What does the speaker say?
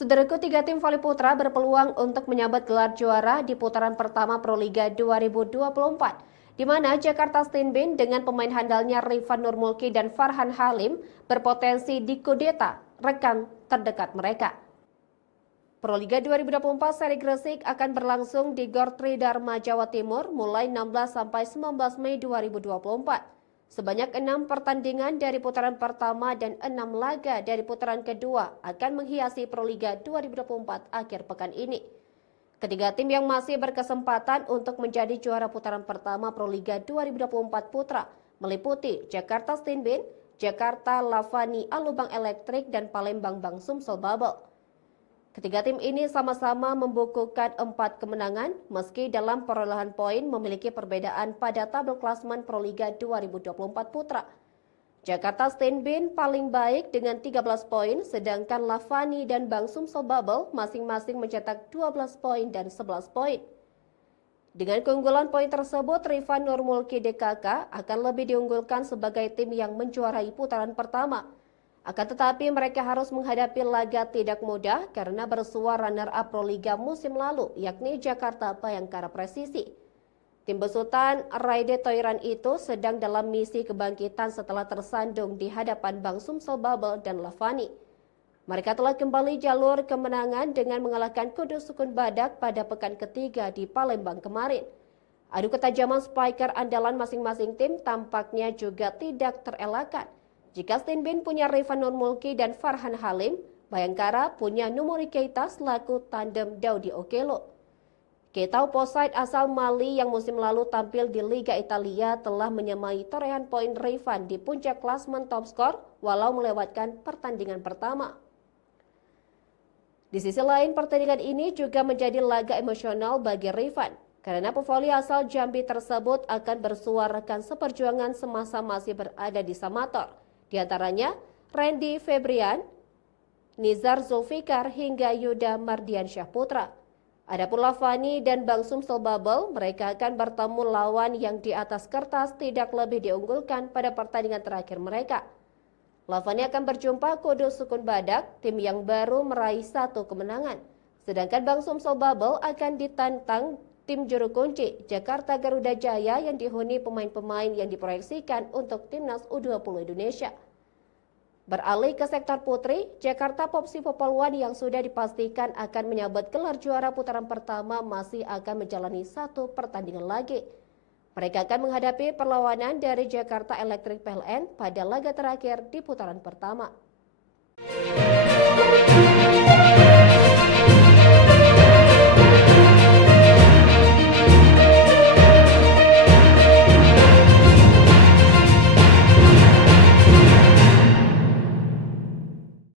Saudaraku, 3 tim voli putra berpeluang untuk menyabet gelar juara di putaran pertama Proliga 2024, di mana Jakarta Steenbeen dengan pemain handalnya Rifan Nurmulki dan Farhan Halim berpotensi dikudeta rekan terdekat mereka. Proliga 2024 seri Gresik akan berlangsung di Gor Tridharma, Jawa Timur mulai 16 sampai 19 Mei 2024. Sebanyak 6 pertandingan dari putaran pertama dan 6 laga dari putaran kedua akan menghiasi Proliga 2024 akhir pekan ini. Ketiga tim yang masih berkesempatan untuk menjadi juara putaran pertama Proliga 2024 Putra meliputi Jakarta Steenbeen, Jakarta Lavani Alubang Elektrik, dan Palembang Bang Sumsel Bubble. Ketiga tim ini sama-sama membukukan 4 kemenangan meski dalam perolehan poin memiliki perbedaan pada tabel klasemen Proliga 2024 Putra. Jakarta Steenbeen paling baik dengan 13 poin, sedangkan Lavani dan Bang Sumsel Bubble masing-masing mencetak 12 poin dan 11 poin. Dengan keunggulan poin tersebut, Rifan Nurmulki DKK akan lebih diunggulkan sebagai tim yang menjuarai putaran pertama. Akan tetapi mereka harus menghadapi laga tidak mudah karena bersua runner-up Proliga musim lalu, yakni Jakarta Bayangkara Presisi. Tim besutan Raide Toiran itu sedang dalam misi kebangkitan setelah tersandung di hadapan Bang Sumsel Bubble dan Lavani. Mereka telah kembali jalur kemenangan dengan mengalahkan Kudus Sukun Badak pada pekan ketiga di Palembang kemarin. Adu ketajaman spiker andalan masing-masing tim tampaknya juga tidak terelakkan. Jika Steenbeen punya Rifan Nurmulki dan Farhan Halim, Bayangkara punya Numuri Keita selaku tandem Daudi Okello. Keita Oposside asal Mali yang musim lalu tampil di Liga Italia telah menyamai torehan poin Rifan di puncak klasemen top skor walau melewatkan pertandingan pertama. Di sisi lain, pertandingan ini juga menjadi laga emosional bagi Rifan karena pevoli asal Jambi tersebut akan bersuarakan seperjuangan semasa masih berada di Samator. Di antaranya Randy Febrian, Nizar Zulfikar hingga Yuda Mardiansyah Putra. Adapun Lavani dan Bang Sumsel Bubble, mereka akan bertemu lawan yang di atas kertas tidak lebih diunggulkan pada pertandingan terakhir mereka. Lavani akan berjumpa Kudus Sukun Badak, tim yang baru meraih 1 kemenangan. Sedangkan Bang Sumsel Bubble akan ditantang tim juru kunci Jakarta Garuda Jaya yang dihuni pemain-pemain yang diproyeksikan untuk Timnas U20 Indonesia. Beralih ke sektor putri, Jakarta Popsi Popoluan yang sudah dipastikan akan menyabet gelar juara putaran pertama masih akan menjalani 1 pertandingan lagi. Mereka akan menghadapi perlawanan dari Jakarta Elektrik PLN pada laga terakhir di putaran pertama.